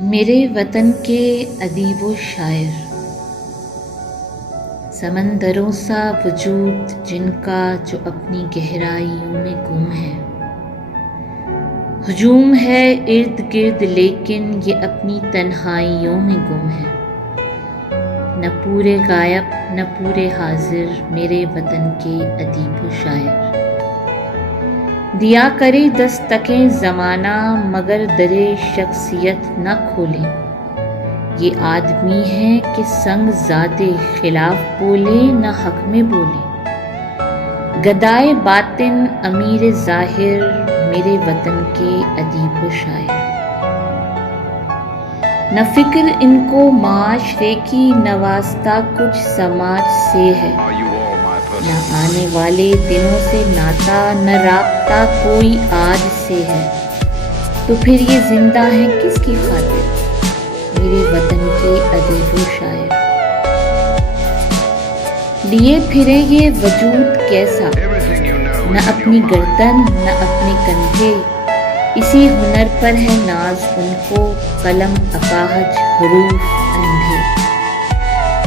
میرے وطن کے ادیب و شاعر، سمندروں سا وجود جن کا جو اپنی گہرائیوں میں گم ہے، ہجوم ہے ارد گرد لیکن یہ اپنی تنہائیوں میں گم ہے۔ نہ پورے غائب نہ پورے حاضر میرے وطن کے ادیب و شاعر، دیا کرے دستکیں زمانہ مگر درِ شخصیت نہ کھولے۔ یہ آدمی ہے کہ سنگ زادے خلاف بولے نہ حق میں بولے۔ گدائے باطن امیر ظاہر میرے وطن کے ادیب و شاعر، نہ فکر ان کو معاشرے کی نہ واسطہ کچھ سماج سے ہے، نہ آنے والے دنوں سے ناتا نہ رابطہ کوئی آج سے ہے۔ تو پھر یہ زندہ ہے کس کی خاطر میرے وطن کے ادیب و شاعر؟ لیے پھرے یہ وجود کیسا، نہ اپنی گردن نہ اپنے کندھے، اسی ہنر پر ہے ناز ان کو، قلم اپاہج حروف اندھے۔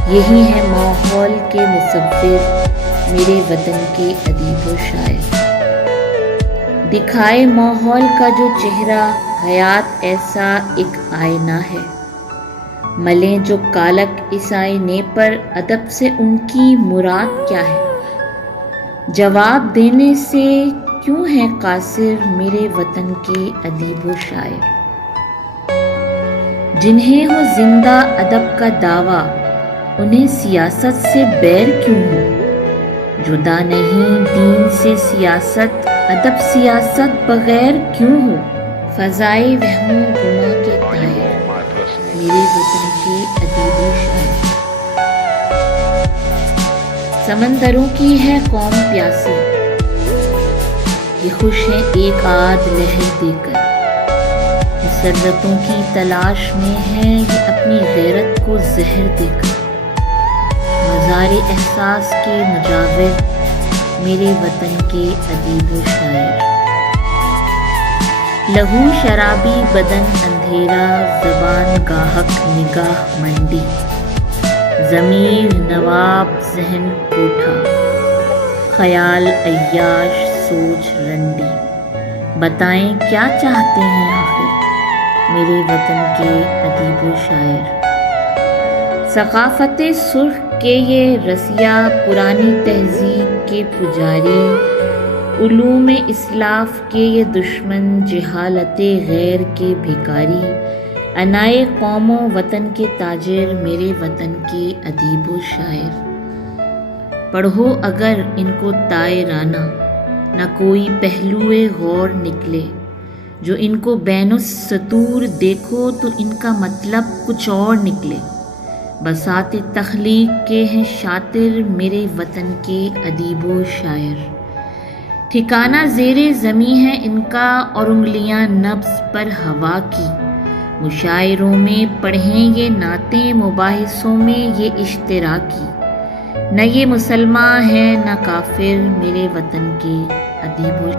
یہی ہے ماحول کے مصور میرے وطن کے ادیب و شاعر، دکھائے ماحول کا جو چہرہ، حیات ایسا ایک آئینہ ہے۔ ملیں جو کالک اس آئینے پر، ادب سے ان کی مراد کیا ہے؟ جواب دینے سے کیوں ہیں قاصر میرے وطن کے ادیب و شاعر؟ جنہیں ہو زندہ ادب کا دعویٰ، انہیں سیاست سے بیر کیوں ہو؟ جدا نہیں دین سے سیاست، ادب سیاست بغیر کیوں ہو؟ فضائے وہم و گما کے طائر میرے وطن کے ادیب و شاعر، سمندروں کی ہے قوم پیاسی، یہ خوش ہیں ایک آدھ لہر دے کر۔ مسرتوں کی تلاش میں ہیں یہ اپنی غیرت کو زہر دے کر۔ مزار احساس کے مجاور میرے وطن کے ادیب و شاعر، لہو شرابی بدن اندھیرا، زبان گاہک نگاہ منڈی، ضمیر نواب ذہن کوٹھا، خیال عیاش سوچ رنڈی۔ بتائیں کیا چاہتے ہیں آخر میرے وطن کے ادیب و شاعر؟ ثقافت سرخ کے یہ رسیا، پرانی تہذیب کے پجاری، علوم اسلاف کے یہ دشمن، جہالت غیر کے بھکاری، انائے قوم و وطن کے تاجر میرے وطن کے ادیب و شاعر۔ پڑھو اگر ان کو طائرانہ، نہ کوئی پہلوئے غور نکلے، جو ان کو بین السطور دیکھو تو ان کا مطلب کچھ اور نکلے۔ بساط تخلیق کے ہیں شاطر میرے وطن کے ادیب و شاعر، ٹھکانہ زیر زمیں ہے ان کا اور انگلیاں نبض پر ہوا کی۔ مشاعروں میں پڑھیں یہ نعتیں، مباحثوں میں یہ اشتراکی، نہ یہ مسلمان ہیں نہ کافر میرے وطن کے ادیب و